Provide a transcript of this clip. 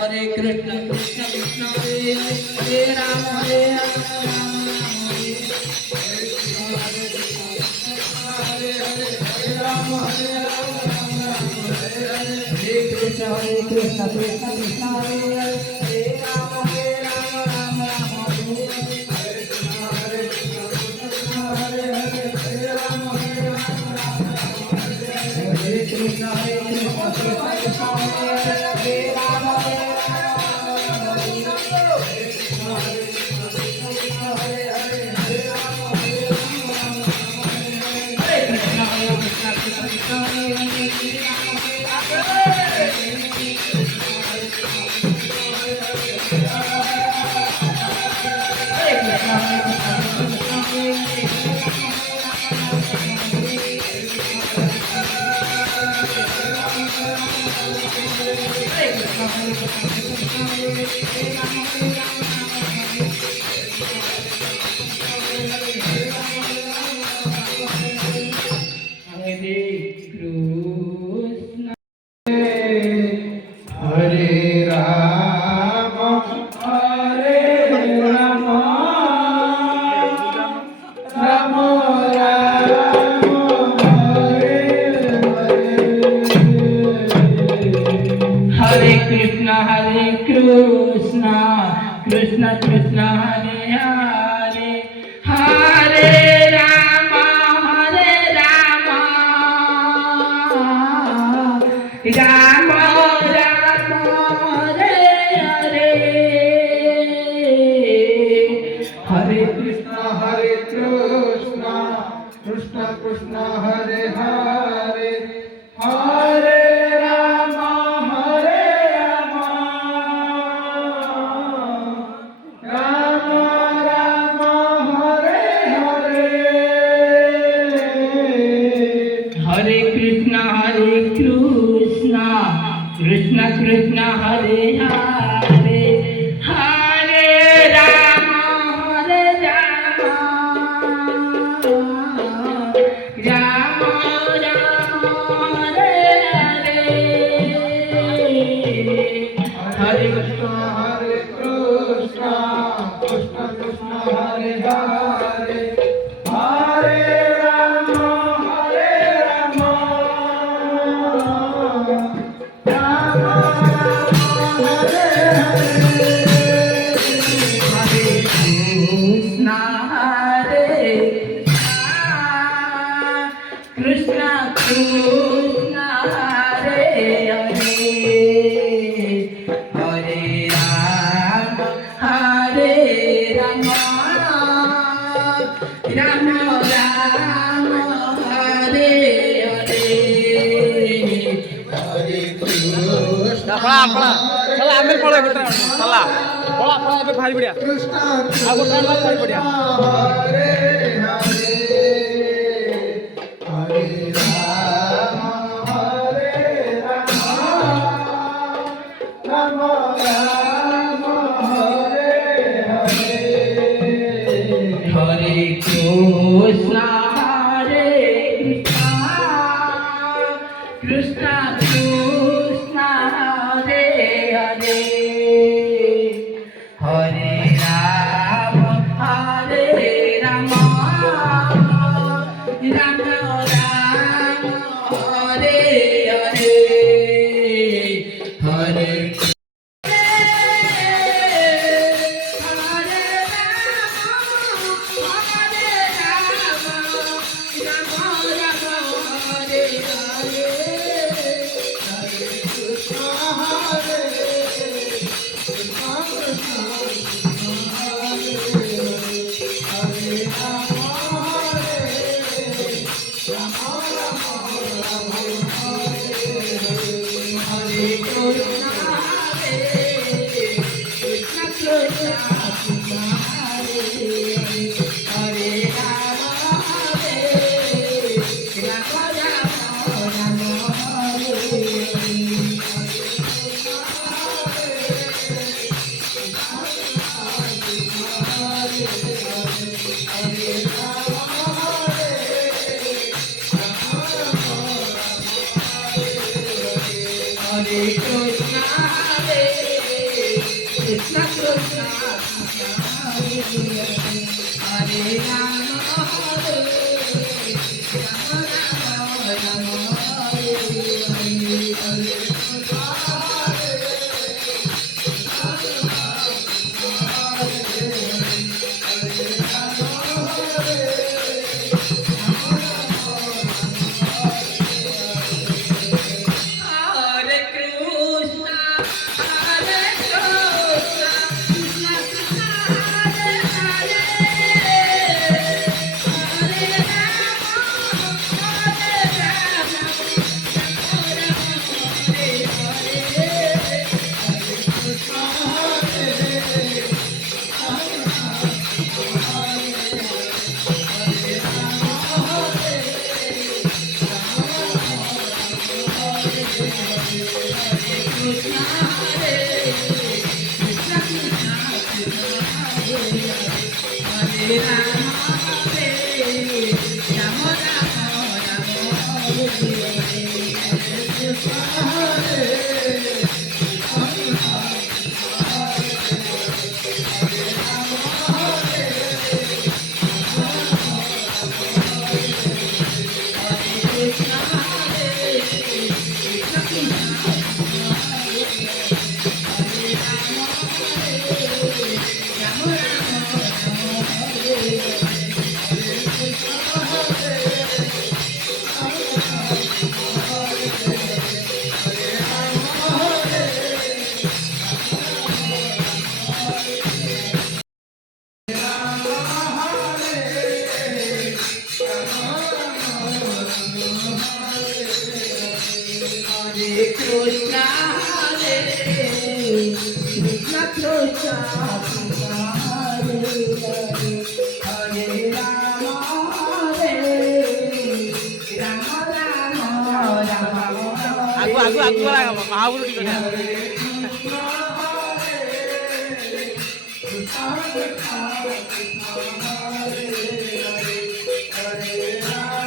हरे कृष्ण कृष्ण कृष्ण हरे हरे हरे राम हरे राम राम राम हरे हरे हरे राम हरे राम राम राम हरे हरे हरे कृष्ण कृष्ण कृष्ण हरे हरे हरे राम राम राम हरे हरे हरे कृष्ण कृष्ण हरे हरे हरे राम राम राम हरे कृष्ण कृष्ण कृष्ण हरे हरे राम हरे कृष्ण कृष्ण हरे हरे हरे राम राम राम हरे हरे हरे कृष्ण कृष्ण कृष्ण हरे हरे हरे राम राम राम हरे हरे हरे कृष्ण कृष्ण कृष्ण हरे हरे हरे राम राम राम हरे हरे हरे कृष्ण कृष्ण कृष्ण हरे हरे हरे राम राम हरे हरे कृष्ण कृष्ण कृष्ण हरे हरे हरे राम राम राम राम हरे हरे हरे कृष्ण चला आमे पळे गोटे चला पळा पळा ଏବେ ଭାରି ବଢିଆ ଆଉ ଗୋଟେ ଭାରି ବଢିଆ हरे हरे हरे राम राम राम हरे हरे हरे कृष्ण कृष्ण कृष्ण हरे हरे हरे राम राम राम राम हरे हरे हरे Hare Krishna. ଆଗୁ ମହାପୁରୁ ଟିକେ Hare